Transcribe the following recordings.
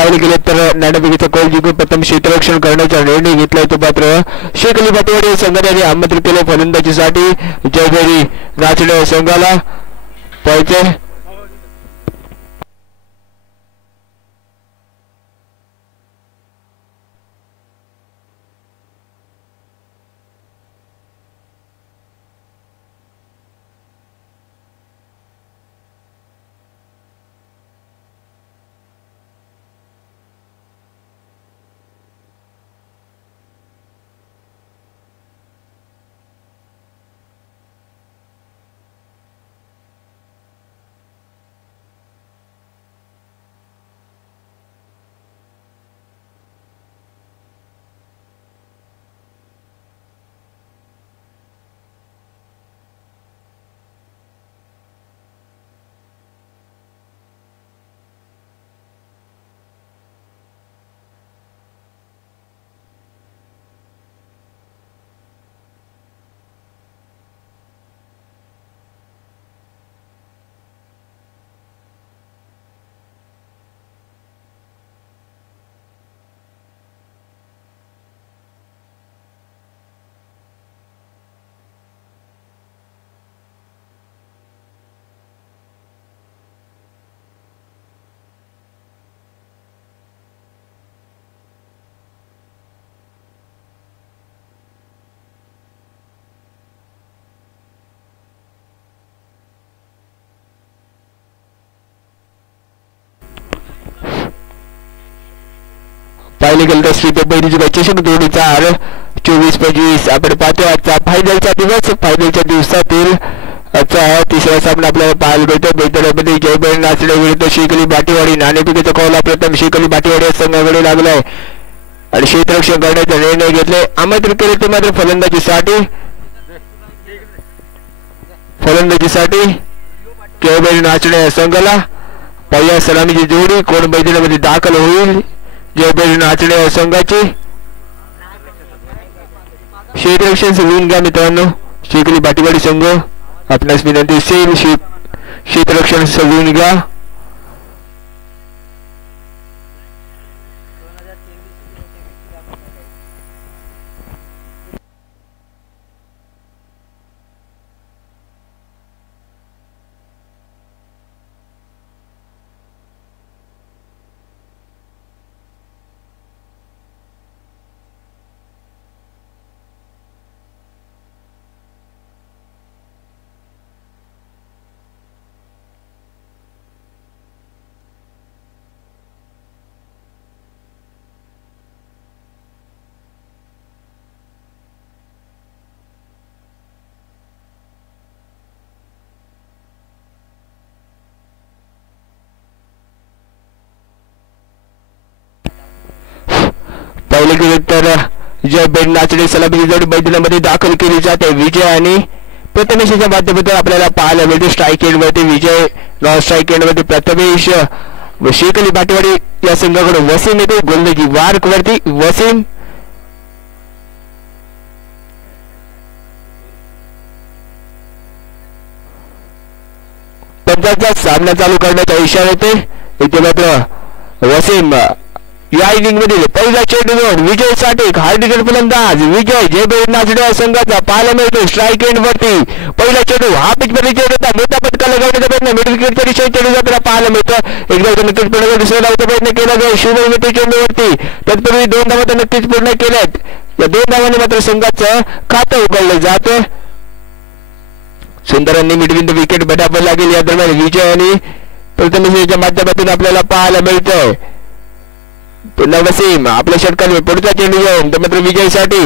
पाहिले गेले तर नाणेफेकीचा कौल जिंकून प्रथम क्षेत्ररक्षण करण्याचा निर्णय घेतलाय तो मात्र शेखली बाटेवाडी संघाने आमंत्रित केले फलंदाजीसाठी जयभैरी नाचणे संघाला पाहिजे पाहिले गेले तर श्री पहिलीची बॅचेशन 2024-25 आपण पाहतो आजचा फायनलचा दिवस फायनलच्या दिवसातील आजचा तिसरा सामना आपल्याला पाहायला मिळतो मैदानामध्ये जयभैरी नाचणे विरुद्ध शेखली बाटेवाडी नाणेफेकीचा कौल प्रथम शेखली बाटेवाडी या संघाकडे लागलाय आणि क्षेत्ररक्षण करण्याचा निर्णय घेतले आमंत्रित केले ते मात्र फलंदाजीसाठी जयभैरी नाचणे या संघाला पहिल्या सलामीची जोडी कोण मैदानामध्ये दाखल होईल जयभैरी नाचणे या संघाची क्षेत्ररक्षण होऊन घ्या मित्रांनो शेखली बाटेवाडी संघ आपणास विनंती असेल क्षेत्ररक्षण सजवून घ्या पहिले गेले तर जयभैरी नाचणे सलामीची जोडी मैदानामध्ये दाखल केली जाते विजय आणि प्रथमेशच्या माध्यमातून आपल्याला पाहायला मिळते स्ट्राईक एंडवरती विजय नॉन स्ट्राईक एंडवरती प्रथमेश व शेखली बाटेवाडी या संघाकडून वसीम येते गोलंदाजी वार्क वरती वसीम पंजाबचा सामना चालू करण्याचा इशारा येते इथे मात्र वसीम या इनिंग मधील पहिला चेंडूवर विजयसाठी हार्दिक फलंदाज विजय जयभैरी नाचणे संघाचा पाहायला मिळतो स्ट्राईक एंड वरती पहिला चेंडू हा पिच मध्ये चेंडू मोठा पटका लगावण्याचा प्रयत्न मिडल विकेटच्या दिशेने चेंडू जाताना पाहायला मिळतो एकदा नक्कीच पूर्ण दुसऱ्या धावाचा प्रयत्न केला जाईल शिवमती चेंडूवरती तत्पूर्वी 2 धावा नक्कीच पूर्ण केल्यात या 2 धावांनी मात्र संघाचं खातं उघडलं जातं सुंदरांनी मिडविंद विकेट बटाबट लागेल या दरम्यान विजय आणि प्रथमेशच्या माध्यमातून आपल्याला पाहायला मिळतंय पुन्हा वसीम आपल्या षटकाने पुढचा चेंडू घेऊन मात्र विजयसाठी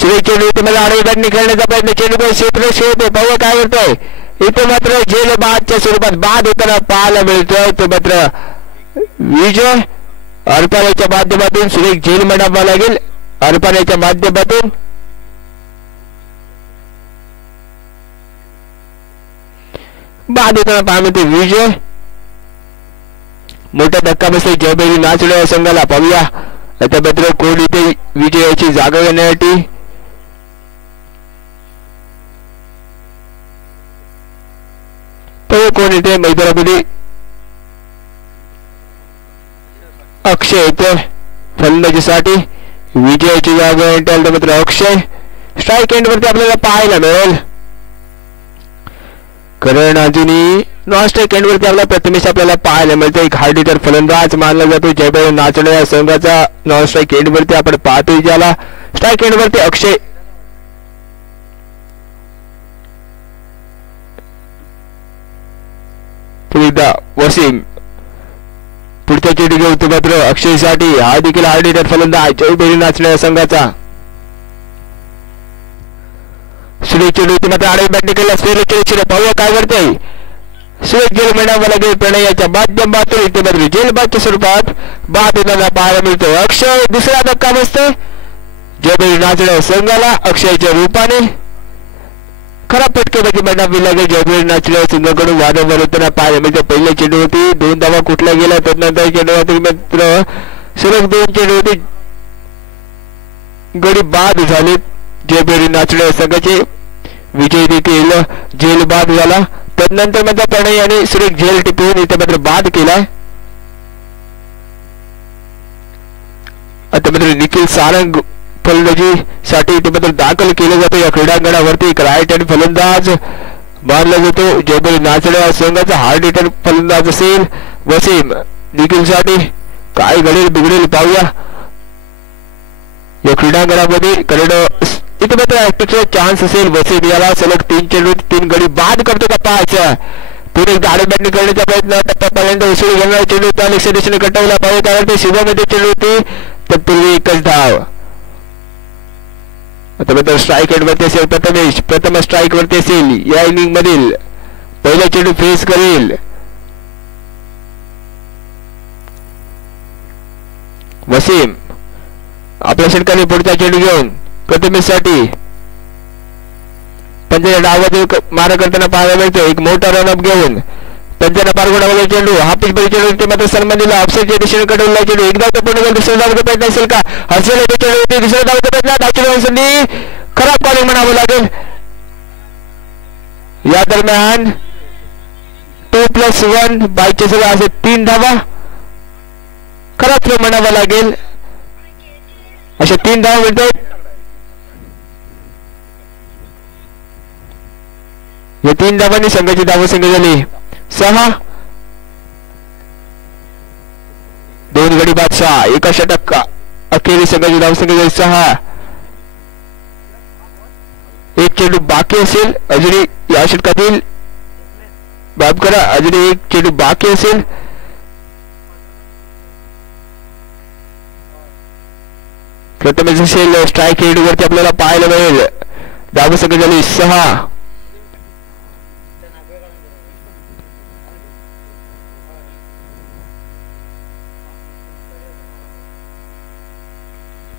सुरेश चेंडू इथे मला आडवी खेळण्याचा प्रयत्न चेंडू क्षेत्र शोधतो पाहूया काय होतंय इथे मात्र झेल बादच्या स्वरूपात बाद होताना पाहायला मिळतोय तो मात्र विजय अर्पाण्याच्या माध्यमातून सुरेश झेल म्हणावा लागेल अर्पाण्याच्या माध्यमातून बाद होताना पाहायला मिळते विजय मोठा धक्का बसला जयभैरी नाचणे संघाला पाहूया आता मात्र कोण इथे विजयाची जागा घेण्यासाठी तो कोण इथे मैदानामध्ये अक्षय येतोय फलंदाजीसाठी. विजयाची जागा त्यानंतर मात्र अक्षय. स्ट्राईक एंड वरती आपल्याला पाहायला मिळेल. कारण अजूनही नॉन स्ट्राईक एंड वरती आपला प्रथमेश आपल्याला पाहायला मिळतो. एक हार्ड हिटर फलंदाज मानला जातो जयभैरव नाचणे या संघाचा. नॉन स्ट्राईक एंड वरती आपण पाहतोय ज्याला. स्ट्राईक एंड वरती अक्षय. पुन्हा वसीम पुढच्या चेंडू घेऊन मात्र अक्षयसाठी. हा देखील हार्ड हिटर फलंदाज जयभैरव नाचणे या संघाचा. सुरेश चेंडू मात्र आडवी बॅटिंग केला. चेंडू पाहूया काय करते. सुरेश जेल म्हणावं लागेल प्रणयाच्या माध्यमातून इथे मात्र जेलबादच्या स्वरूपात बाद होताना पाहायला मिळतो. अक्षय दुसरा धक्का बसतो जयभैरव नाचणे संघाला अक्षयच्या रूपाने. खराब फटकेबाजी म्हणावी लागेल जयभैरव नाचणे संघाकडून वारंवार होताना पाहायला मिळते. पहिल्या चेंडू होती 2 धावा कुठल्या गेल्या. त्यानंतर चेंडू मित्र सलग 2 चेंडू होती गडी बाद झाले जयभैरव नाचणे संघाचे. विजय देखील जेल बाद झाला. त्यानंतर मात्र प्रणय आणि सुरेश झेल टिपून इथे मात्र बाद केलाय. आता मात्र निखिल सारंग फलंदाजीसाठी इथे मात्र दाखल केलं जातं या क्रीडांगणावरती. एक राईट हँड फलंदाज मानला जातो जयभैरव नाचणे संघाचा. हार्ड हिटर फलंदाज असेल वसीम. निखिलसाठी काय घडेल बिघडेल पाहूया या क्रीडांगणामध्ये. कारण इथे मात्र ऍक्टिव्ह चान्स असेल वसीम याला. सलग 3 चेंडू 3 गडी बाद करतो का पाहायचा. पुढे गाडी बॅटिंग करण्याचा प्रयत्न टप्प्यापर्यंत उसळी घेणारा चेंडू त्या दिशेने कटवला पाहिजे. कारण ते शिवामध्ये चेंडू होते तत्पूर्वी एकच धाव. आता मात्र स्ट्राईक एंड वरती असेल प्रथमेश. प्रथम स्ट्राईक वरती असेल या इनिंग मधील. पहिला चेंडू फेस करेल वसीम. आपल्या षटकाने पुढचा चेंडू घेऊन प्रथमेशसाठी पंजाच्या डावात मारा करताना पाहायला मिळतो. एक मोठा रनअप घेऊन पंजाला पारगोडावला चेंडू. हा पिच बरी चेंडू ते मात्र सन्मानला ऑफसाईडच्या दिशेने कटवला चेंडू. एकदा पूर्ण केला. दुसऱ्या धावाचा प्रयत्न असेल का. हर्षल चेंडू होते दुसऱ्या धावाचा प्रयत्न. धावची संधी खराब बॉलिंग म्हणावं लागेल. या दरम्यान 2+1 बाईकचे सगळे असे 3 धावा. खराब थ्रो म्हणावा लागेल. अशा 3 धावा मिळतात. या 3 धावांनी संघाची धावसंख्या झाली 6. 2 गडी बाद 6. एका षटक अखेरी संघाची धावसंख्या झाली 6. एक चेंडू बाकी असेल अजूनही या षटकातील. बाब करा अजूनही एक चेंडू बाकी असेल. प्रथमेश असेल स्ट्राईक रेड वरती आपल्याला पाहायला मिळेल. धावसंख्या झाली 6.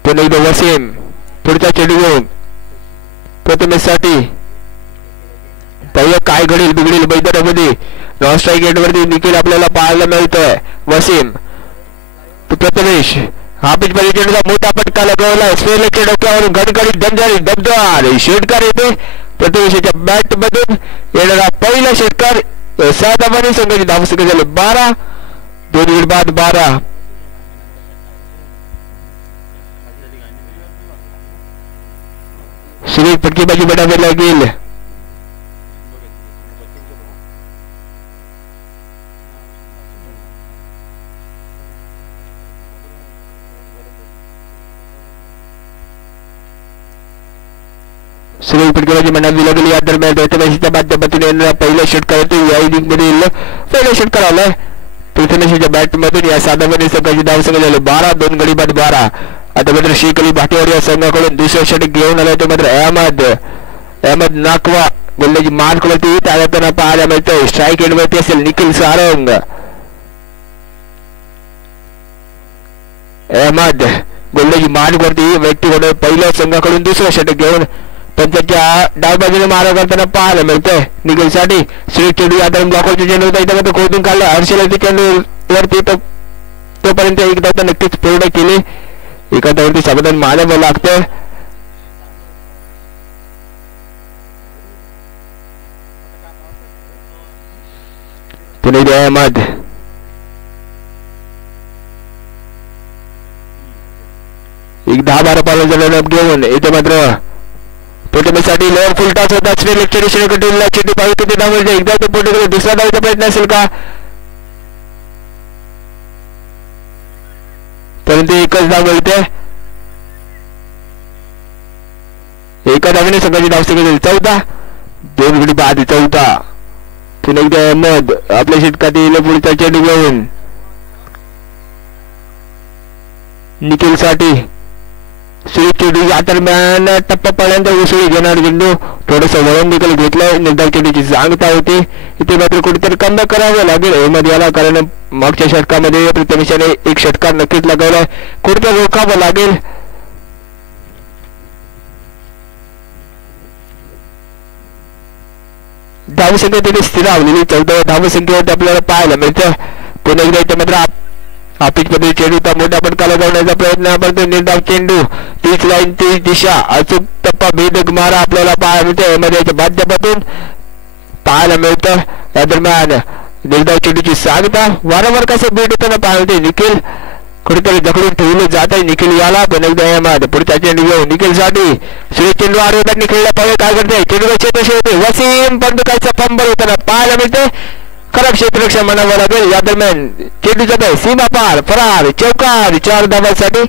पुन्हा एकदा वसीम पुढचा चेंडू घेऊन प्रथमेशसाठी. पहिलं काय घडेल बिघडेल मैदानामध्ये. नॉन स्ट्राईक एंड वरती निखिल आपल्याला पाहायला मिळतोय. वसीम प्रथमेश. हा पिच बरी चेंडूचा मोठा फटका लगवला. स्वेलच्या डोक्यावरून गडगडीत दमदार षटकार येते प्रथमेशच्या बॅट मधून येणारा पहिला षटकार. 7 धावांनी संघाची धावसंख्या झाली 12. 2 गडी बाद 12. सुरेश फटकेबाजी बनावी लागेल. सुरेश फटकेबाजी म्हणावी लागेल. या दरम्यान प्रथमेशच्या माध्यमातून येणारा पहिला षटकार होतो या इनिंग मधील पहिला षटकार आलाय प्रथमेशच्या बॅट मधून. या 7 धावांनी संघाची धावसंख्या झाली 12. 2 गडी बाद 12. आता मात्र शेख अली भाटीवार या संघाकडून दुसरा षटक घेऊन आलाय. तो मात्र अहमद नाकवा गोलंदाजी मार्क वरती त्याला पाहायला मिळतोय. स्ट्राईक एंड वरती असेल निखिल सारंग. अहमद गोलंदाजी मार्क वरती व्यक्तीकडून पहिल्या संघाकडून दुसरा षटक घेऊन पंचाच्या डाव बाजूने मारा करताना पाहायला मिळतोय निखिल साठी. सुरेश चेंडू या दरम्यान ब्लॉकरचे चेंडू होता इथे मात्र खोदून काढला. हर्षल चेंडू वरती तोपर्यंत एक धाव नक्कीच पूर्ण केली. एका धावावरती समाधान मानावं लागतं. पुणे अहमद धावांचा रनअप घेऊन इथे मात्र प्रथमेसाठी लोअर फुल टॉस होता. श्रीलेखच्या दिशेने कंटिन्यूला चेंडू पाहू किती धाव मिळते. एकदा तो पोटेकडे दुसरा धावाचा प्रयत्न असेल का, परंतु एकच धाव मिळते. एका धावेने संघाची धावसंख्या झाली 14. 2 गडी बाद 14. पुन्हा एकदा अहमद आपल्या षटकातील पुढचा चेंडू घेऊन निखिल साठी सुरेश चेंडू या दरम्यान टप्पा पडल्यानंतर उसळी घेणार चेंडू थोडस वळण देखील घेतलंय. निर्धाव चेंडूची सांगता होती. इथे मात्र कुठेतरी कमी करावं लागेल अहमद याला, कारण मागच्या षटकामध्ये प्रथमेशाने एक षटकार नक्कीच लगावलाय. कुठेतरी रोखावं लागेल. धावसंख्या तिथे स्थिरावलेली 14 धावसंख्येवरती आपल्याला पाहायला मिळतं. पुन्हा एकदा इथे मात्र पिचमध्ये चेंडूचा मोठा फटका लगावण्याचा प्रयत्न, पण निर्धाव चेंडू 30 लाईन 30 दिशा अचूक टप्पा भेदक मारा आपल्याला पाहायला मिळतं. यामध्ये माध्यमातून पाहायला मिळतं. या दरम्यान निर्धाव चेंडूची सांगता वारंवार कसं भेट होताना पाहायला मिळते. निखिल कुठेतरी जखडून ठेवलं जात आहे निखिल याला. पण एकदा अहमद पुढचा चेंडू घेऊन निखिल साठी सुरेश चेंडू आरोग्यात निखिलला पाहिजे काय करते. चेंडू क्षेत्र होते वसीम पंडुकाचा फंबल होताना पाहायला मिळते. खराब क्षेत्ररक्षण म्हणावं लागेल. या दरम्यान चेंडू जात आहे सीमा पार फरार चौकार 4 धावांसाठी.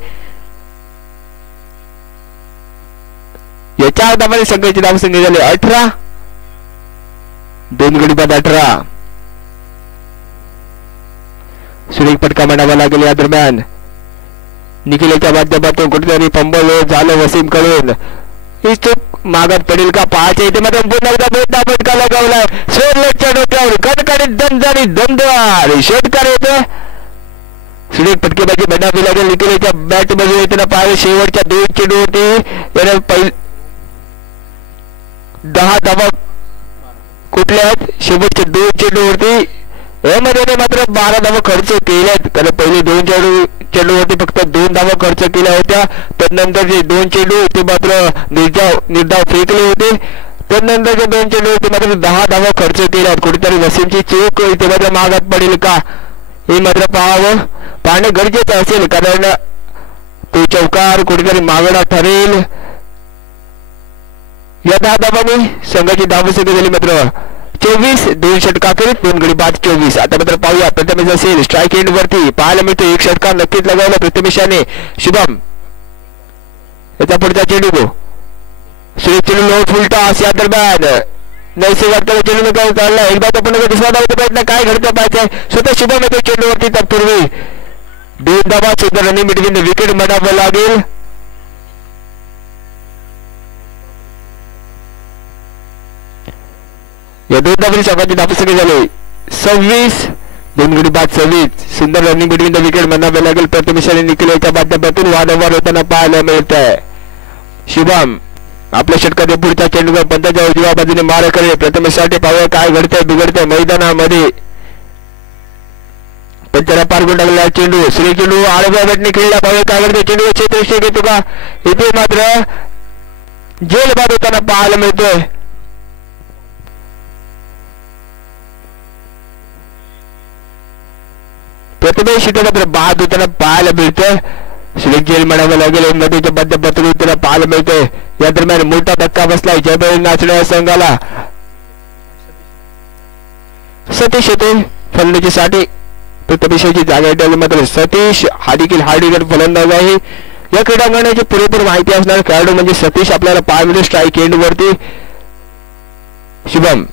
या 4 धावांनी संघाची धावसंख्या झाली 18. 2 गडी बाद 18. सुरेख फटका म्हणावा लागेल. या दरम्यान निखिलच्या माध्यमातून कुठेतरी फंबल झालं वसीम कडून. ही चूक मागत पडेल का पाहायचे. इथे मात्र पुन्हा एकदा मोठा फटका लगावलाय. श्रीलेखच्या डोक्यावर कडकडीत दमदारी दमदार षटकार येतो. सुरेख फटकेबाजी बनावी लागेल. निखिलच्या बॅट मध्ये येताना पाहिजे. शेवटच्या 2 चेंडू होती. याने 10 धावा कुठल्या आहेत. शेवटच्या 2 चेंडूवरती यामध्ये मात्र 12 धावा खर्च केल्यात. कारण पहिले 2 चेंडूवरती फक्त 2 धावा खर्च केल्या होत्या. त्यानंतर जे 2 चेंडू ते मात्र निर्धाव फेकले होते. त्यानंतरचे 2 चेंडूवरती मात्र 10 धावा खर्च केल्यात. कुठेतरी वसीमची चूक इथे मात्र मागात पडेल का हे मात्र पाहणे गरजेचं असेल, कारण तो चौकार कुठेतरी मागणा ठरेल. या 10 धावांनी संघाची धावसंख्या झाली मात्र 24. 2 षटका करीत 2 गडी बाद 24. आता मात्र पाहूया प्रथमेश असेल स्ट्राईक एंड वरती पाहायला मिळतो. एक षटकार नक्कीच लगावला प्रथमेशाने. शुभम याचा पुढचा चेंडू सुरेश चेंडू लो फुल टॉस. या दरम्यान नैसर्गिक चेंडू काढला. एकदा तो पुन्हा दुसरा धावाचा प्रयत्न काय घडतं पाहिजे. स्वतः शुभम येतो चेंडूवरती. तत्पूर्वी 2 धावा सुद्धा रनिंग बिटवीन विकेट म्हणावं लागेल. या 2 धावांनी संघाची धावसंख्या झाली 26. 2 गडी बाद 26. सुंदर रनिंग बिटवीन द विकेट म्हणावे लागेल. प्रथमेशाने निखिलच्या माध्यमातून वारंवार होताना पाहायला मिळत आहे. शुभम आपल्या षटकातील पुढचा चेंडू पंताच्या उजव्या बाजूने मार करेल. प्रथमेशसाठी पाहूया काय घडतंय बिघडतंय मैदानामध्ये. पंचाला पार गुंडाळलेला चेंडू सुरेश चेंडू आडव्या बॅटने खेळला. पाहूया काय घडतंय. चेंडू क्षेत्ररक्षण घेतो का. इथे मात्र जेल बाद होताना पाहायला मिळतोय. प्रथमेश इथे मात्र बाद होताना पाहायला मिळतोय. सुरेश जेल म्हणावं लागेल. नदीच्या माध्यमातून त्याला पाहायला मिळतोय. या दरम्यान मोठा धक्का बसलाय जयबेरी नाचण्या संघाला. सतीश येते फलंदाजीसाठी. प्रथमेशाची जागा ठेवली मात्र सतीश हा देखील हार्डहिटर फलंदाज आहे. या क्रीडांगणाची पुरेपूर माहिती असणारा खेळाडू म्हणजे सतीश आपल्याला पाहायला मिळतो स्ट्राईक एंड वरती. शुभम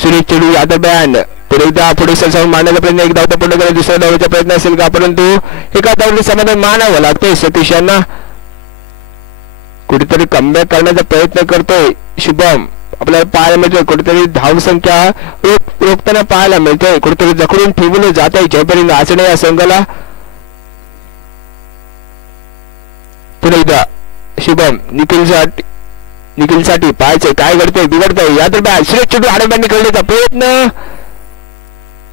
सुरेश चेंडू या दरम्यान पुढे सरसावून मारण्याचा प्रयत्न. एक धावता पूर्ण करेल. दुसऱ्या धावचा प्रयत्न असेल का, परंतु एका धावने समाधान मानावं लागतंय. सतीश यांना कुठेतरी कमबॅक करण्याचा प्रयत्न करतोय शुभम. आपल्याला पाहायला मिळतोय कुठेतरी धावसंख्या रोखताना पाहायला मिळतोय. कुठेतरी जखडून ठेवलं जात आहे जयबेरी नाचणे या संघाला. पुन्हा एकदा शुभम निखिलसाठी पाहायचंय काय घडतंय बिघडतंय. या दरम्यान सुरेश चेंडू आडव्याने खेळण्याचा प्रयत्न,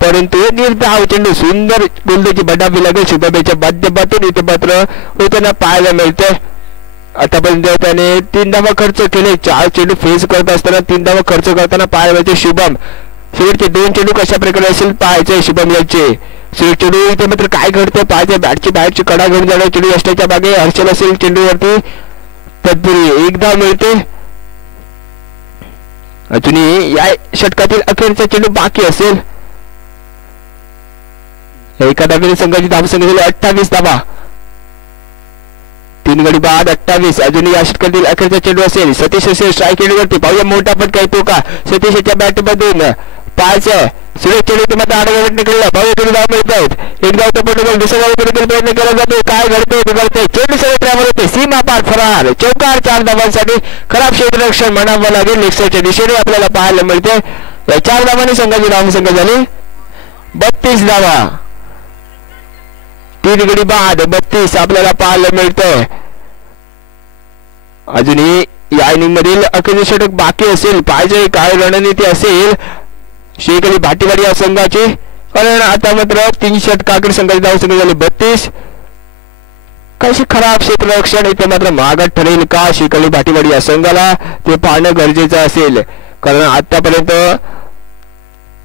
परंतु निर्धाव चेंडू सुंदर गोलंदाजी बनावी लागेल शुभमच्या माध्यमातून. इथे मात्र होताना पाहायला मिळतंय. आतापर्यंत त्याने 3 धावा खर्च केले. 4 चेंडू फेस करत असताना 3 धावा खर्च करताना पाहायला मिळते शुभम. शेवटचे 2 चेंडू कशा प्रकारे असेल पाहायचे शुभम यांचे. सुरेख चेंडू इथे मात्र काय घडतं पाहायचं, बॅटची बाहेरची कडा घेऊन जाणार चेंडू यष्टीच्या मागे, हर्षल असेल चेंडूवरती, तत्पूर्वी एक धाव मिळते. अजूनही या षटकातील अखेरचा चेंडू बाकी असेल. एका धावेने संघाची धावसंख्या झाली 28 धावा, 3 गडी बाद 28. अजूनही या षटकातील अखेरचा चेंडू असेल. सतीश असेल स्ट्राईक एंडवरती, पाहूया मोठा फटका येतो का सतीशच्या बॅट मधून, पाहायचं सुरेश चेंडू मध्ये आडवा निघाला, पाहूया किती धाव मिळत आहेत. एक धाव तो पण दुसऱ्या धावेसाठी प्रयत्न केला जातो, काय घडते बिघडते, चेंडू सगळे ट्रॅव्हल होते, सीमा पार फरार, चौकार 4 धावांसाठी. खराब क्षेत्ररक्षण म्हणावं लागेल लेक्सरच्या दिशेने आपल्याला पाहायला मिळते. या 4 धावांनी संघाची धावसंख्या झाली 32 धावा, 3 गडी बाद 32 आपल्याला पाहायला मिळतंय. अजूनही या इनिंग मधील अखेरचे षटक बाकी असेल, पाहिजे काय रणनीती असेल शेखली भाटीवाडी या संघाची, कारण आता मात्र 3 षटकाकडे संघाची धावसंख्या झाली 32. कशी खराब क्षेत्ररक्षण इथे मात्र मागात ठरेल का शेखली भाटीवाडी या संघाला, ते पाहणं गरजेचं असेल, कारण आतापर्यंत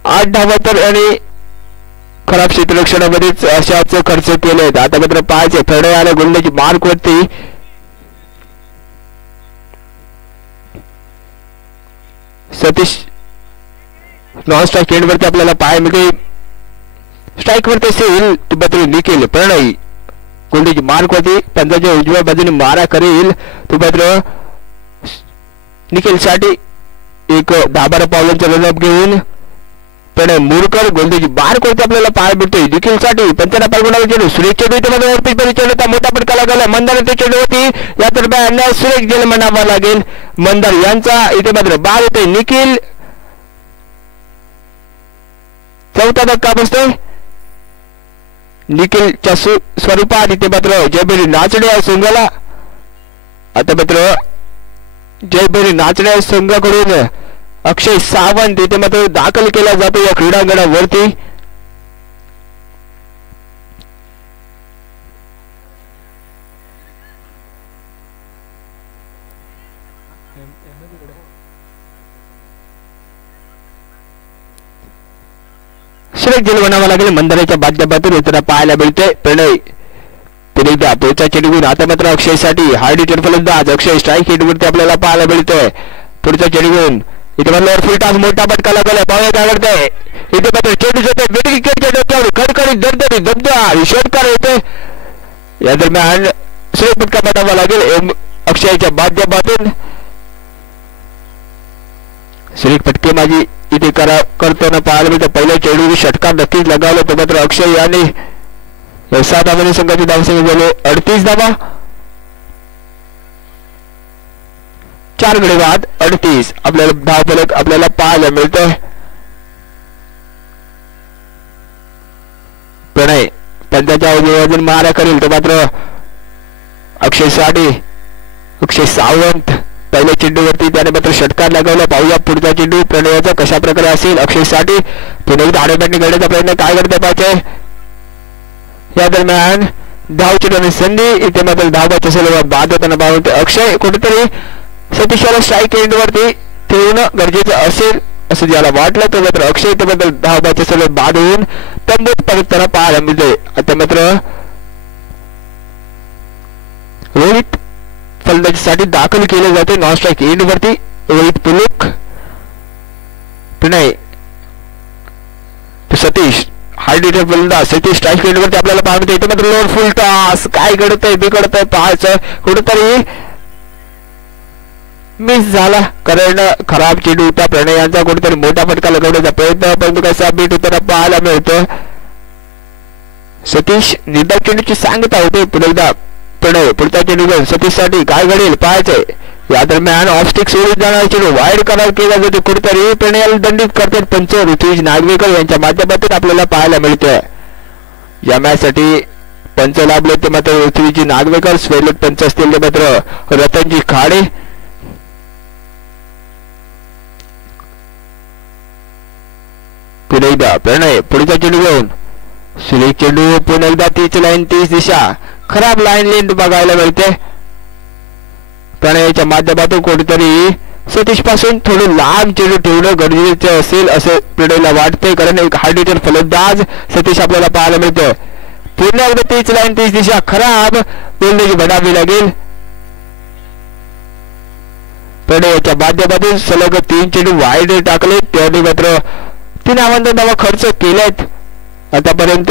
8 धावा तर आणि खराब क्षेत्ररक्षणामध्येच अशाच खर्च केले. आता मात्र पाहायचे थर्ड आले गोलंदाजी मार्क वरती, सतीश नॉन स्ट्राईक एंड वरती आपल्याला पाहायला मिळते. स्ट्राईक वरती असेल तुबात्री निखिल प्रणय गोलंदाजी मार्क वरती, पंजाच्या उजव्या बाजूने मारा करेल तुबात्र निखिल साठी एक 10-12 पावलांचा रनअप घेऊन प्रणय मुरकर गोलंदाजी मार्क वरती आपल्याला पाहायला मिळतोय. निखिल साठी 55 पालगुणावर चेंडू, सुरेश चेंडू इथे मध्ये वरती चेंडूचा मोठा फटका लागला मंदार ते चेंडूवरती, या दरम्यान सुरेश जेल म्हणावा लागेल मंदार यांचा इथे मात्र बाद होते. निखिल 4था धक्का बसतोय. निखिलच्या स्वरूपात इथे मात्र जयभैरी नाचणे या संघाला, आता मात्र जयभैरी नाचणे या संघाकडून अक्षय सावंत इथे मात्र दाखल केला जातो या क्रीडांगणावरती. सुरेख जेल म्हणावा लागेल मंदाराच्या माध्यमातून उत्तर पाहायला मिळते. प्रणय पुन्हा पुढचा चेंडू, आता मात्र अक्षय साठी हार्ड हिटर फलंदाज अक्षय स्ट्राईक हिटवरती आपल्याला पाहायला मिळतोय. पुढचा चेंडू इथे मात्र फुल टॉस मोठा फटका लागला, पाहूया काय घडतंय. इथे मात्र चेंडू जाते विकेटच्या डोक्यावर कडकडीत दरदरी दबदबा षटकार होते. या दरम्यान सुरेख फटका पाठावा लागेल अक्षयच्या माध्यमातून. सुरेख फटके माझी इथे करताना पाहायला मिळतं. पहिल्या चेंडू षटकार नक्कीच लगावलं, तो मात्र अक्षय याने 7 धावांनी संघाची धावसंख्या झाली 38 धावा, 4 गडी बाद 38 आपल्याला धावफलक आपल्याला पाहायला मिळतोय. प्रणय पंजाच्या उजव्यावरून मारा करेल, तो मात्र अक्षय साठी अक्षय सावंत पहिल्या चेंडूवरती त्याने मात्र षटकार लगावला. पाहूया पुढचा चेंडू प्रणयाचा कशा प्रकारे असेल. अक्षय साठी पुन्हा एकदा आडोबॅटने घडण्याचा प्रयत्न काय करता पाहिजे. या दरम्यान धाव चेंडू संधी इथे मात्र धावाच्या सलवात बाद होताना पाहून अक्षय कुठेतरी सतीशाला स्ट्राईक एंड वरती ठेवणं गरजेचं असेल असं ज्याला वाटलं, तर मात्र अक्षय त्याबद्दल धावाच्या सलवात बाद होऊन तंबूत परतताना पाहायला मिळते. आता मात्र रोहित फलंदाजीसाठी दाखल केले जाते नॉन स्ट्राईक एंड वरती. रोहित पुलुक प्रणय सतीश हार्ड हिटर फलंदाज सतीश स्ट्राईक एंड वरती आपल्याला पाहायला मिळते. मात्र लोअर फुल टॉस काय घडतंय बिघडतंय पाहायचं, कुठेतरी मिस झाला कारण खराब चेंडू होता. प्रणय यांचा कुठेतरी मोठा फटका लगवण्याचा प्रयत्न, परंतु कसा बीट होताना पाहायला मिळतो. सतीश निर्धाव चेंडूची सांगता होते. पुन्हा एकदा प्रणय पुढचा चेंडू घेऊन सतीश साठी काय घडेल पाहायचंय. या दरम्यान ऑफस्टिक सोडून जाणारा चेंडू वाईड करार केला जातो, कुठेतरी प्रणयाला दंडित करतात पंच ऋतुज नागवेकर यांच्या माध्यमातून आपल्याला पाहायला मिळतोय. या मॅच साठी पंच लाभले ते मात्र ऋतुज नागवेकर, स्वैलट पंच असतील ते मात्र रतनजी खाडे. पुन्हा एकदा प्रणय पुढचा चेंडू घेऊन सुरेख चेंडू, पुन्हा एकदा 30 लाईन 30 दिशा, खराब लाईन लेंथ बघायला मिळते. प्रणयाच्या माध्यमातून कुठेतरी सतीश पासून थोडं लांब चेंडू ठेवणं गरजेचं असेल असं प्रणयला वाटतंय, कारण एक हार्ड हिटर फलंदाज सतीश आपल्याला पाहायला मिळतोय. पुन्हा एकदा तीच लाईन तीच दिशा खराब गोलंदाजी बनावी लागेल. प्रणयच्या माध्यमातून सलग 3 चेंडू वाईड टाकले, त्याने मात्र 3 नावांचा धावा खर्च केल्यात आतापर्यंत.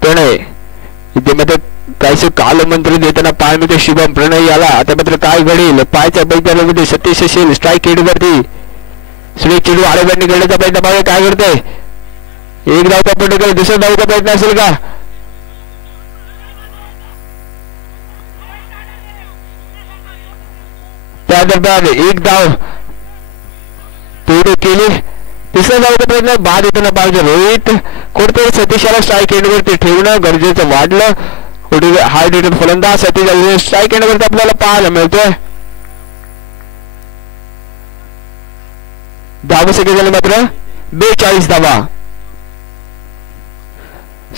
प्रणय इथे मात्र काहीसे कालमंत्र देताना पाय मिळते शुभम प्रणय याला. आता मात्र काय घडेल, पायच्या बैठकीमध्ये सतीश असेल स्ट्राईक एंड वरती. सुरेश चेंडू आडव्याने घेण्याचा प्रयत्न पाहिजे, काय करतोय, एक धावचा प्रयत्न केला, दुसरा धावचा प्रयत्न असेल का, त्या दरम्यान एक धाव पूर्ण केली. तिसऱ्या धावचा प्रयत्न बाद येताना पाहिजे रोहित. कुठेतरी सतीशाला स्ट्राईक एंड वरती ठेवणं गरजेचं वाढलं. कुठे हार्ड हिटर फलंदाज सतीश स्ट्राईक एंड वरती आपल्याला पाहायला मिळतोय. धावा सगळे झाले मात्र 42 धावा.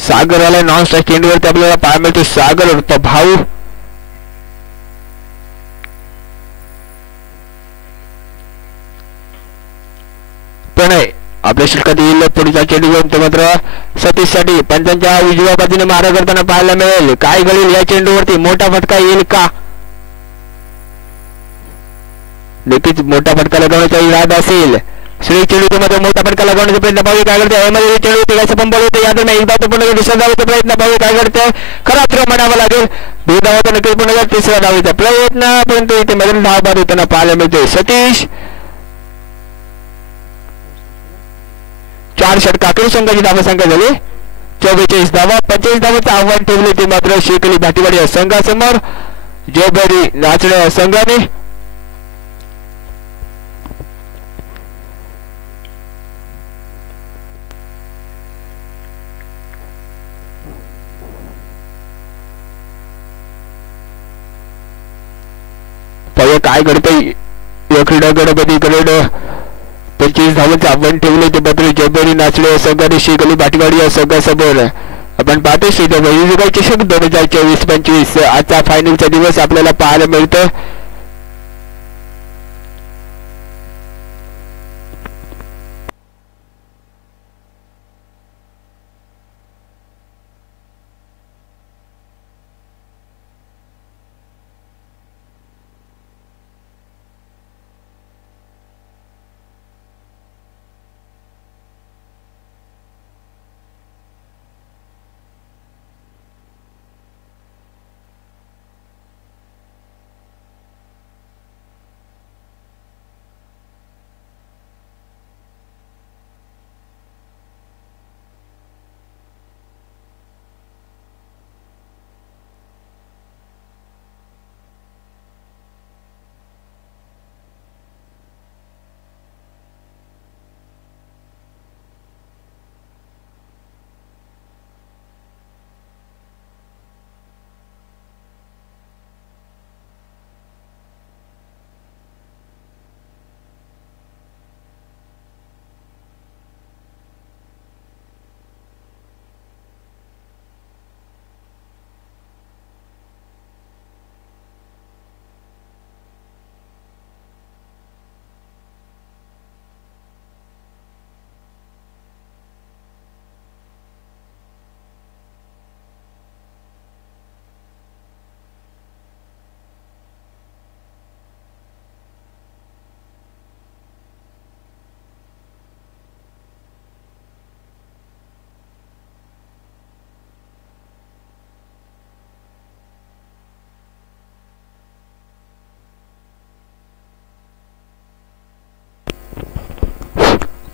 सागर आला नॉन स्ट्राईक एंड वरती आपल्याला पाहायला मिळतो. सागर तो भाऊ प्रणय आपल्या शिल्कात येईल पुढच्या चेंडू घेऊन, मात्र सतीश साठी पंचांच्या उजव्या बाजूने मारा करताना पाहायला मिळेल. काय घडेल या चेंडूवरती, मोठा फटका येईल का, नक्कीच मोठा फटका लगावण्याचा इरादा असेल. श्री चेंडू मध्ये मोठा फटका लगावण्याचा प्रयत्न पाहूया काय करते. यामध्ये चेंडू तिघाचा पंप होते, या दरम्यान एकदा पूर्ण दुसऱ्या धावाचा प्रयत्न पाहूया काय करते. खरा थ्रो म्हणावा लागेल. 2 धावाचा नक्कीच पूर्ण झाला, तिसऱ्या धावेचा प्रयत्न, परंतु इथे मध्ये धाव बाद होताना पाहायला मिळते. सतीश 4 षटकातील संघाची धावा संख्या झाली 44 धावा. 45 धावांचं आव्हान ठेवले ते मात्र शेकली भाटीवाडी या संघासमोर. जयभरी नाचणे या संघाने काय घडतंय या क्रीडा गणपतीकडे 25 धावांचे आव्हान ठेवले ते मात्र जयभरी नाचणे या संघाने शेकली भाटीवाडी या संघासमोर. आपण पाहतो श्रीदेवी चषक 2024-25 आजचा फायनलचा दिवस आपल्याला पाहायला मिळतं.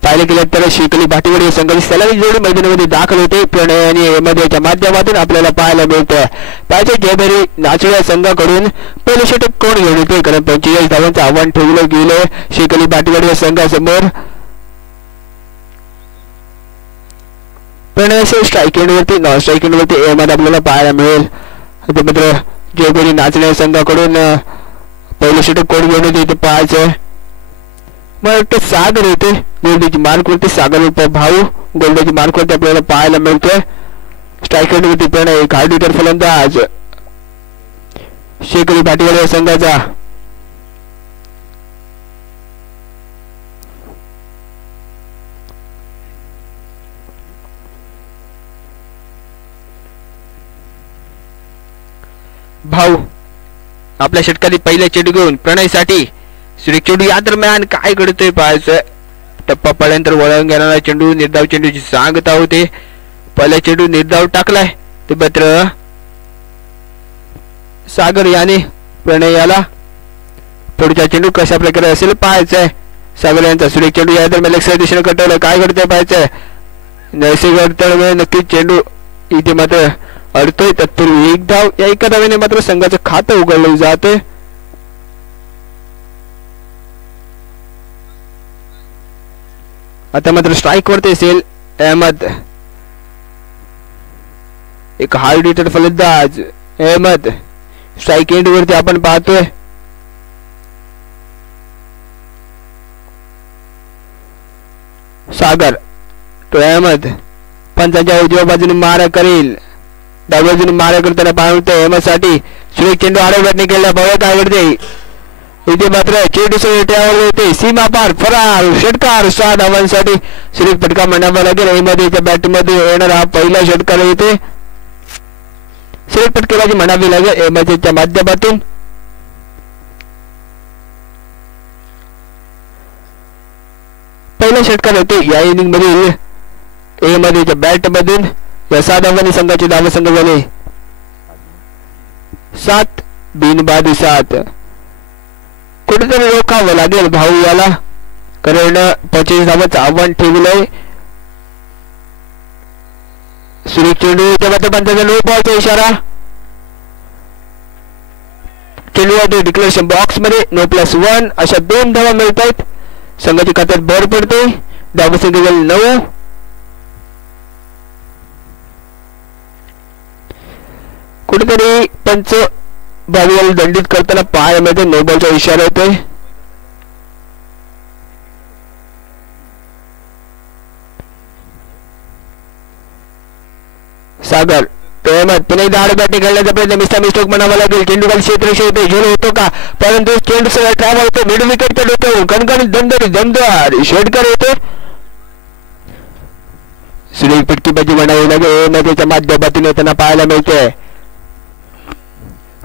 पाहिले गेले तर शेकली भाटीवाडी संघाची सलामी जोडी मैदानामध्ये दाखल होते. प्रणय आणि एमएच्या माध्यमातून आपल्याला पाहायला मिळतं. पाहिजे जयभरी नाचण्या संघाकडून पहिले षटक कोण घेऊन येते, कारण 45 धावांचं आव्हान ठेवलं गेलं शेकली भाटीवाडी संघासमोर. प्रणय असेल स्ट्राईक एंड वरती, नॉन स्ट्राईक एंड वरती एमएड आपल्याला पाहायला मिळेल. मात्र जयभरी नाचण्या संघाकडून पहिले षटक कोण घेऊन येते ते पाहायचं. मग सागर होते गोलंदाजी मार्कवरती, सागर भाऊ गोलंदाजी मार्कवरती आपल्याला पाहायला मिळतोय. स्ट्राईक रेटवरती प्रणय, एक हार्ड हिटर फलंदाज शेखरी भाटीवाडी संघाचा. भाऊ आपल्या षटकातील पहिला चेंडू घेऊन प्रणयसाठी. सुरेख चेंडू या दरम्यान काय घडतोय पाहायचं. टप्पा पडल्यानंतर वळण घेणारा चेंडू, निर्धाव चेंडूची सांगता होते. पहिला चेंडू निर्धाव टाकलाय ते मात्र सागर याने प्रणय याला. पुढचा चेंडू कशा प्रकारे असेल पाहायचंय. सागर यांचा सुरेख चेंडू या दरम्यान लेग साईड दिशेने कटवलं, काय घडतंय पाहायचंय. नैसर्गिक अडथळ्यामुळे नक्कीच चेंडू इथे मात्र अडतोय. तत्पूर्वी एक धाव, या एका धावेने मात्र संघाचं खातं उघडलं जाते. आता मात्र स्ट्राईक वरती असेल अहमद, एक हार्ड हिटर फलंदाज अहमद. स्ट्राईक एंड वरती आपण पाहतोय. सागर तो अहमद पंचांच्या उजव्या बाजूने मारा करेल, डाव्या बाजूने मारा करताना पाहतोय अहमद साठी. सुरेख चेंडू आडवडने केला, बघत आवडते इथे मात्र चेंडू सोडट्यावर होते, सीमा पार फरार षटकार. 6 धावांसाठी सुरेख फटका म्हणावा लागेल. अहमद याच्या बॅट मध्ये येणार हा पहिला षटकार येते. सुरेख फटकेबाजी म्हणावी लागेल अहमदच्या माध्यमातून. पहिला षटकार होते या इनिंग मध्ये अहमदच्या बॅट मधून. या 6 धावांनी संघाचे धावा संघ झाले 7 बिनबाद 7. कुठेतरी रोखावं लागेल भाऊ याला, कारण 25 धावांचं आव्हान ठेवलंय. सुरेख चेंडू मात्र पंचाचा नो बॉलचा इशारा. चेंडू डिक्लेरेशन बॉक्स मध्ये नो+1 अशा 2 धावा मिळत आहेत. संघाची खात्यात भर पडते. धावा संख्या झाली 9. कुठेतरी पंच भावीला दंडित करताना पाहायला मिळते. नो बॉलचा इशारा येतोय. सागर अहमद पुन्हा एकदा आड बॅटिंग खेळण्याचा प्रयत्न, मिस्टेक म्हणावा लागेल. चेंडू खाली क्षेत्ररक्षक होते, झेल होतो का, परंतु चेंडू सगळा ट्रॅव्हल होतो. मिड विकेटच्या डोक्यावरून कणकणीत दमदार षटकार येतो. सुरेख फटकेबाजी म्हणावी लागेल अहमदच्या माध्यमातून येताना पाहायला मिळते.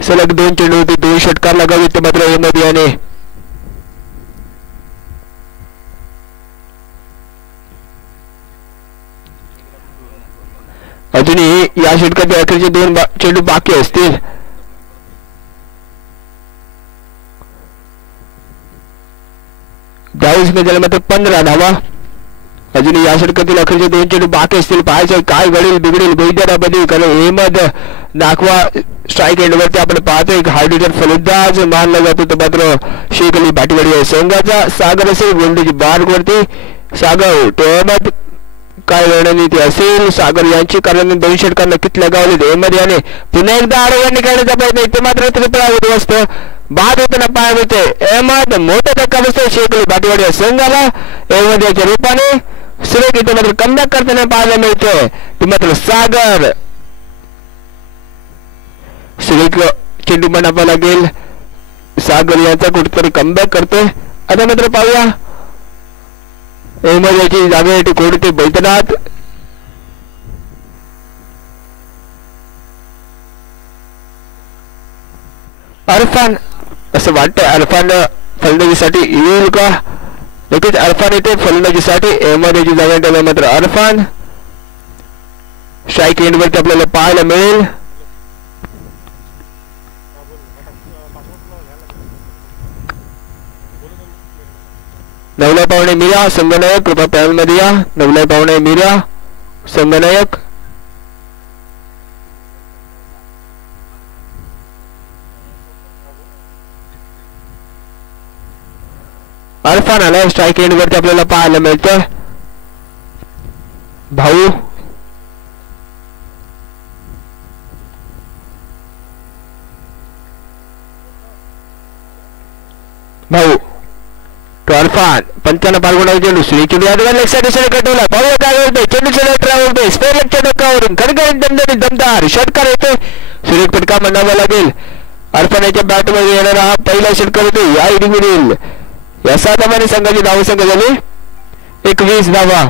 सलग 2 चेंडू होते, 2 षटकार लगावे ते मात्र अहमद याने. अजूनही या षटकाचे अखेरचे 2 चेंडू बाकी असतील. धाव मात्र 15 धावा. अजूनही या षटकातील अखेरचे 2 चेंडू बाकी असतील. पाहायचं काय घडेल बिघडेल बैद्यरामध्ये, कारण अहमद नाखवा स्ट्राईक एंडवरती आपण पाहतोय. एक हार्ड हिटर फलंदाज मानला जातो तो मात्र शेखली भाटीवाडी संघाचा. सागर असेल गोलंदाजी बारवरती. सागर तो अहमद काय रणनीती असेल सागर यांची, कारण 2 षटकार नक्कीच लगावले. अहमद याने पुन्हा एकदा आडवणी काढण्याचा प्रयत्न, इथे मात्र त्रिपुरा उद्ध्वस्त बाद होताना पाहायला मिळते. अहमद मोठा धक्का बसतो शेखली भाटीवाडी संघाला. अहमद याच्या रूपाने सुरेख इथे मात्र कमबॅक करताना पाहायला मिळतोय ते मात्र सागर. सुरेख चेंडू म्हणावा लागेल. सागर यांचा कुठेतरी कमबॅक करतोय. आता मात्र पाहूया अहमद याची जागेसाठी कोणते बैठनात. अरफान असं वाटतंय अरफान फलंदाजीसाठी येईल का, नक्कीच अरफान येते फलंदाजीसाठी. अहमद याची जागा मात्र अरफान. स्ट्राईक एंडवरती आपल्याला पाहायला मिळेल. नवला पावणे मीरा संगनायक, कृपा पॅनल मध्ये या. नवला पावणे मीरा संगनायक. अरफान आला स्ट्राईक एंड वरती आपल्याला पाहायला मिळतं. भाऊ तो अरफान पंचांना पाल्गొన్న चेंडू सुरेश यादव लेग साइड दिशेने कटवला पाहूया काय होतंय चेंडू ट्रॅव्हल होतोय स्पेअर लेगच्या डोक्यावरून खडखडीत दमदार षटकार येतोय सुरेख फटका म्हणावा लागेल अरफानच्या बॅटमध्ये येणारा हा पहिला षटकार होतो या इनिंगमधील या 7 धावांनी संघाची धावसंख्या झाली 21 धावा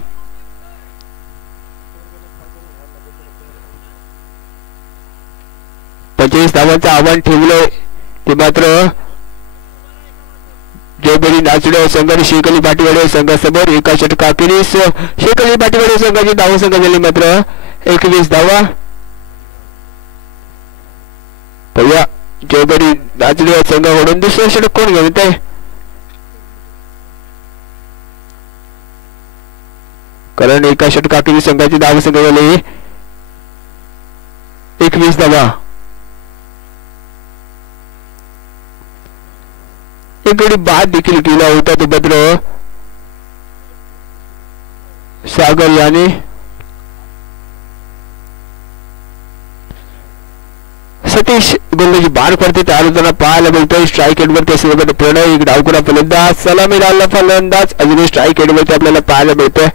25 धावांचं आव्हान ठेवलंय ते मात्र जयबेरी नाचडे संघाने शेकली पाटीवाडी संघासमोर एका षटकाखेरीस शेकली पाटीवाडी संघाची धावसंख्या झाली मात्र 21 धावा पाहूया जयबेरी नाचडे संघाकडून दुसरं षटक कोण घेत आहे कारण एका षटकाखेरीस संघाची धावसंख्या झाली 21 धावा एक गडी बाद देखील केला होता तो मात्र सागर याने सतीश गोलंदाजी बार करते त्याला पाहायला मिळतोय स्ट्राईक एंडवरती असेल प्रणय एक डावकुरा फलंदाज सलामी डावला फलंदाज अजून स्ट्राईक एंडवरती आपल्याला पाहायला मिळतोय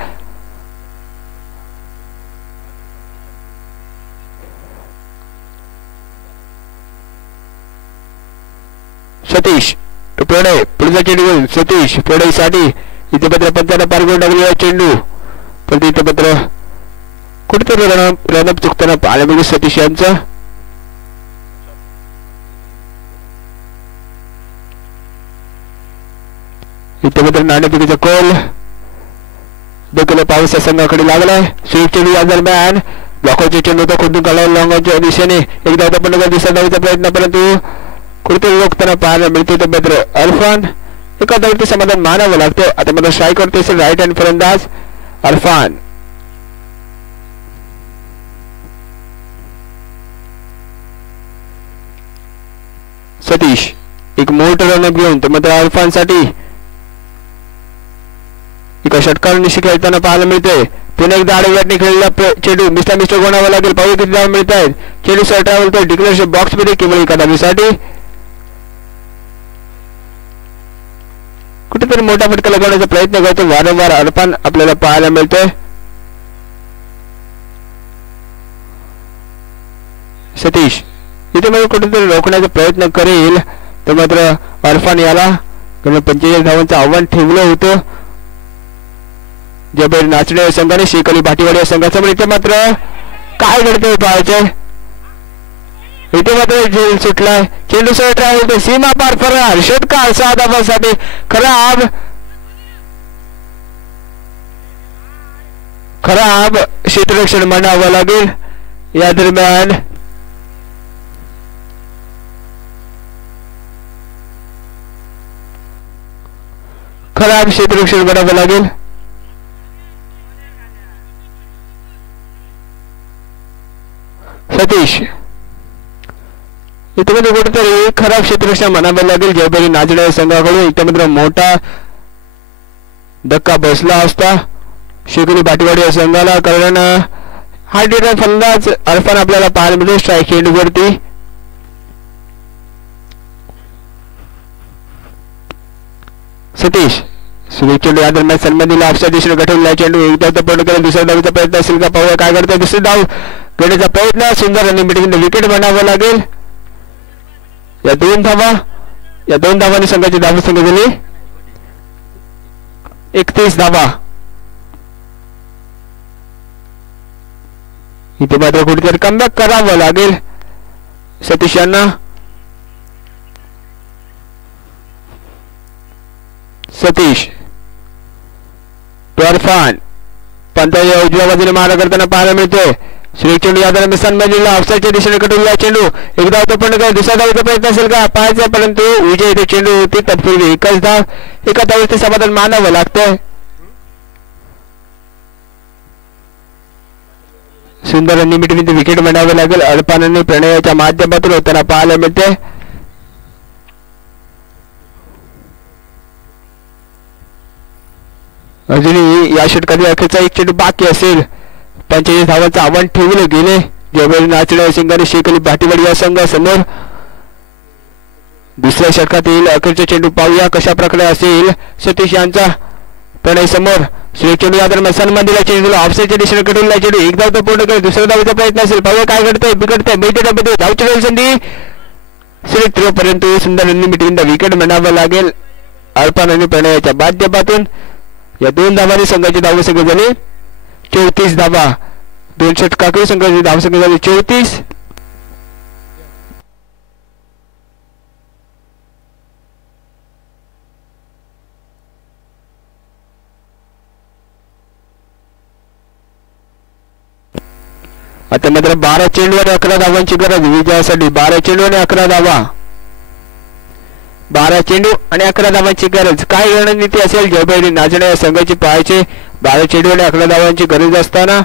सतीश प्रणय पुढचा चेंडू सतीश प्रणयसाठी इथे मात्र पंचांना पारगून टाकलेला चेंडू पण इथे मात्र कुठेतरी रनअप चुकताना पाहायला मिळेल सतीश यांचा इथे मात्र नाणेफेकीचा कॉल देखील पावसा संघाकडे लागलाय स्वीप चेंडू या दरम्यान ब्लॉकरचे चेंडू तो खोदून काढला लॉंगाच्या दिशेने एकदा होता पण दिसत धावायचा प्रयत्न परंतु कुठेतरी रोखताना पाहायला मिळते तो मात्र अरफान एका धावेवरती समाधान मानावं लागतं आता मात्र स्ट्राईक करते असेल राईट हँड फलंदाज अरफान सतीश एक मोठं रनअप घेऊन तो मात्र अरफान साठी एका षटकार निशी खेळताना पाहायला मिळते पुन्हा एकदा आडव्याने खेळलेला चेंडू मिस्टर गोणावा लागेल पाहू किती धावा मिळत आहेत चेंडू ट्रॅव्हल तर डिक्लेअरशिप बॉक्स मध्ये केवळ एका धावेसाठी कुठेतरी मोठा फटका लगावण्याचा प्रयत्न करतो वारंवार अरफान आपल्याला पाहायला मिळतोय सतीश इथे मध्ये कुठेतरी रोखण्याचा प्रयत्न करेल तर मात्र अरफान याला 45 धावांचं आव्हान ठेवलं होतं जबेर नाचणे संघाने शेकली भाटीवाडी संघासमोर इथे मात्र काय घडतंय पाहायचंय इथे मात्र झेल सुटलाय चेंडू ट्रॅव्हल सीमा पार फरार षटकार 6 धावांसाठी खराब क्षेत्ररक्षण म्हणावं लागेल या दरम्यान खराब क्षेत्ररक्षण म्हणावं लागेल सतीश इथे मध्ये कुठेतरी खराब क्षेत्ररक्षण म्हणावं लागेल जयबेरी नाचणे संघाकडून इथे मात्र मोठा धक्का बसला असता शेकली भाटीवाडी या संघाला कारण हा डेटा फलंदाज अरफान आपल्याला पाहायला मिळतो स्ट्राईक एंड वरती सतीश सुरेश चेंडू या दरम्यान सन्मानीला आपल्या दिशेने गठवलेला चेंडू एकदा पूर्ण करून दुसऱ्या धावेचा प्रयत्न असेल का पाहूया काय करतोय दुसरी धाव घेण्याचा प्रयत्न सुंदर आणि मिटिंग विकेट बनावं लागेल या 2 धावांनी संघाची धावसंख्या झाली 31 धावा इथे मात्र कुठेतरी कमबॅक करावं लागेल सतीश यांना सतीश अरफान पंताच्या उजव्या बाजूने मारा करताना पाहायला मिळतोय सुरेश चेंडू या दरम्यान सन्मानीला ऑफसाईडच्या दिशेने कटवलेला चेंडू एकदा होता पण दुसऱ्या धावेचा प्रयत्न असेल का पाहायचा परंतु विजय इथे चेंडू होती तत्पूर्वी एकच धाव एका धावेचे समाधान मानावं लागतंय सुंदर आणि मिटमिट विकेट बनावं लागेल अरफानने प्रणयाच्या माध्यमातून होताना पाहायला मिळते अजूनही या षटकातील अखेरचा एक चेंडू बाकी असेल 45 धावांचं आव्हान ठेवले गेले जयबेरी नाचणे संघाने शेकली भाटीवाडी या संघासमोर दुसऱ्या षटकातील अखेरचा चेंडू पाहूया कशा प्रकारे असेल. सतीश यांचा प्रणय समोर सुरेख चेंडू या दरम्यान सन्मान दिला. चेंडूला ऑफसाईडच्या दिशेने कटवला. चेंडू एक धाव तो पूर्ण करेल. दुसऱ्या धावेचा प्रयत्न असेल. पाहूया काय घडतंय. बिघडतंय बैठे डब्बे धावची संधी सुरेख परंतु सुंदर रनिंग बिटवीन द विकेट म्हणावं लागेल. अर्पण आणि प्रणयाच्या माध्यमातून या 2 धावांनी संघाची धावसंख्या झाली 34 धावा. 2 षटकातील संघाची धावसंख्या झाली 34. आता मात्र 12 चेंडू आणि 11 धावांची गरज विजयासाठी. 12 चेंडू आणि 11 धावा. 12 चेंडू आणि 11 धावांची गरज. काय रणनीती असेल जयभैरी नाचणे या संघाची पाहायचे. 12 चेंडू आणि 11 धावांची गरज असताना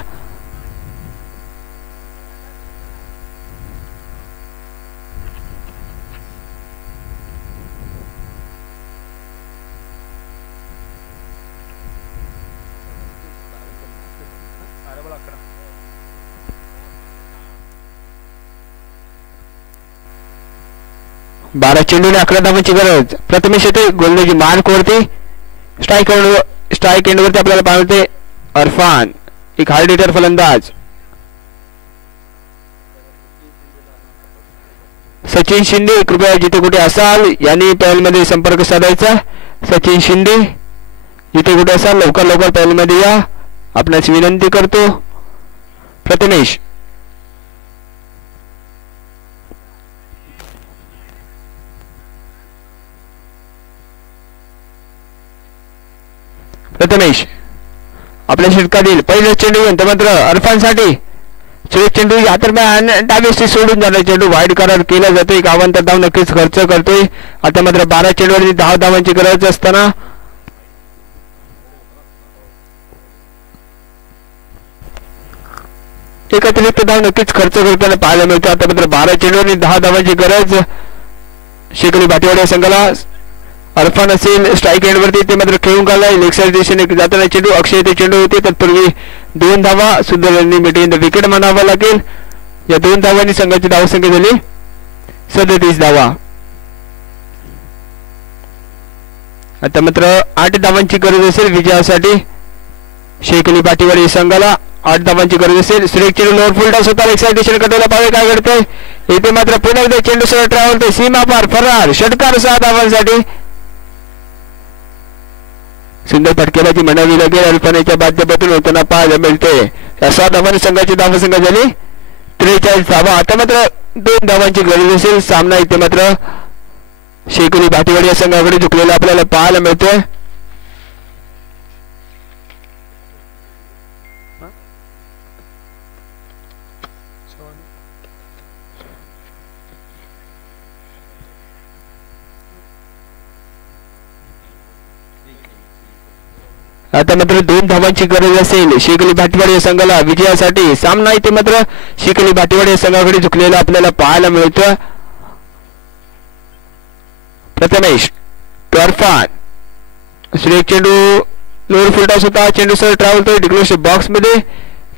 बारा चेंडू आणि 11 धावांची गरज. प्रथमेश येथे गोलंदाजी मार्क वरती. स्ट्राईक एंडवरती आपल्याला पाहते अरफान एक हार्ड हिटर फलंदाज. सचिन शिंदे कृपया जिथे कुठे असाल यांनी पॅनलमध्ये संपर्क साधायचा. सचिन शिंदे जिथे कुठे असाल लवकर लवकर पॅनलमध्ये या आपणास विनंती करतो. प्रथमेश आपल्या षटकातील पहिला चेंडू मात्र अरफानसाठी. सुरेख चेंडू या दरम्यान डावीशी सोडून जाणार. चेंडू वाईड करार केला जातोय. 51 धाव नक्कीच खर्च करतोय. आता मात्र 12 चेंडूवरती 10 धावांची गरज असताना एक अतिरिक्त धाव नक्कीच खर्च करताना पाहायला मिळतो. आता मात्र 12 चेंडूवरती 10 धावांची गरज शेकली भाटीवाडी या संघाला. अरफान असेल स्ट्राईक एंडवरती ते मात्र खेळून काढलाय. लेग साईड दिशेने जाताना चेंडू अक्षय ते चेंडू होते. तत्पूर्वी 2 धावा सुंदर रनिंग बिटवीन द विकेट म्हणावं लागेल. या 2 धावांनी संघाची धावसंख्या झाली 37 धावा. आता मात्र 8 धावांची गरज असेल विजयासाठी. शेकली भाटीवाडी संघाला 8 धावांची गरज असेल. सुरेख चेंडू लोअर फुल टॉस होता. लेग साईड दिशेने कटवला. पावे काय घडतंय इथे मात्र पुन्हा एकदा चेंडू सह ट्रॅव्हल ते सीमा पार फरार. षटकार 6 धावांसाठी. सुंदर फटकेबाजी म्हणावी लागेल. अल्पनेच्या माध्यमातून होताना पाहायला मिळते. या 7 धावांनी संघाची धावसंख्या झाली 43 धावा. आता मात्र 2 धावांची गरज असेल. सामना इथे मात्र शेकली भाटीवाडी या संघाकडे झुकलेला आपल्याला पाहायला मिळतोय. आता मात्र 2 धावांची गरज असेल शेकली भाटीवाडी या संघाला विजयासाठी. सामना इथे मात्र शेकली भाटीवाडी या संघाकडे झुकलेला आपल्याला पाहायला मिळतं. प्रथमेश अरफान सुरेख चेंडू लोअर फुल टॉस होता. चेंडू सर ट्रॅव्हल होतोय डिक्लोज बॉक्स मध्ये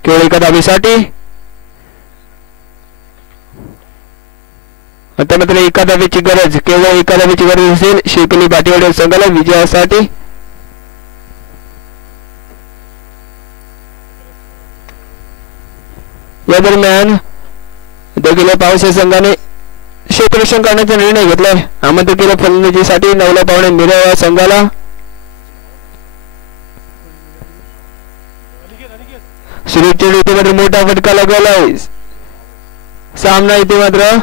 केवळ एका धावेसाठी. आता मात्र एका धावेची गरज केवळ एका धावेची गरज असेल शेकली भाटीवाडी या संघाला विजयासाठी. या दरम्यान दखिल पावसा संघाने क्षेत्ररक्षण करण्याचा निर्णय घेतलाय. आमंत्रित केलं फलंदाजीसाठी 9ला पावणे मीरा या संघाला. सुरेख चेंडू इथे मात्र मोठा फटका लागलाय. सामना इथे मात्र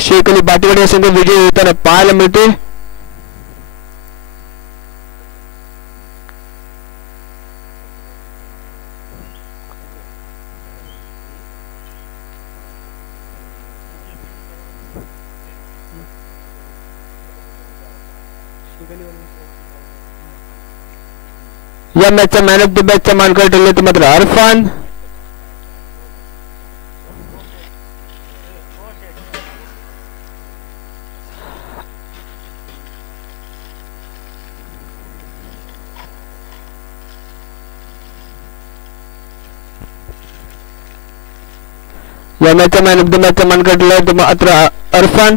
शेकली भाटीवाडी या संघ विजयी होताना पाहायला मिळते. या मॅचचा मॅन ऑफ द मॅचचा मानकरी ठरले तर मात्र अरफान. या मॅचचा मॅन ऑफ द मॅचचा मान कटलाय तो मात्र अरफान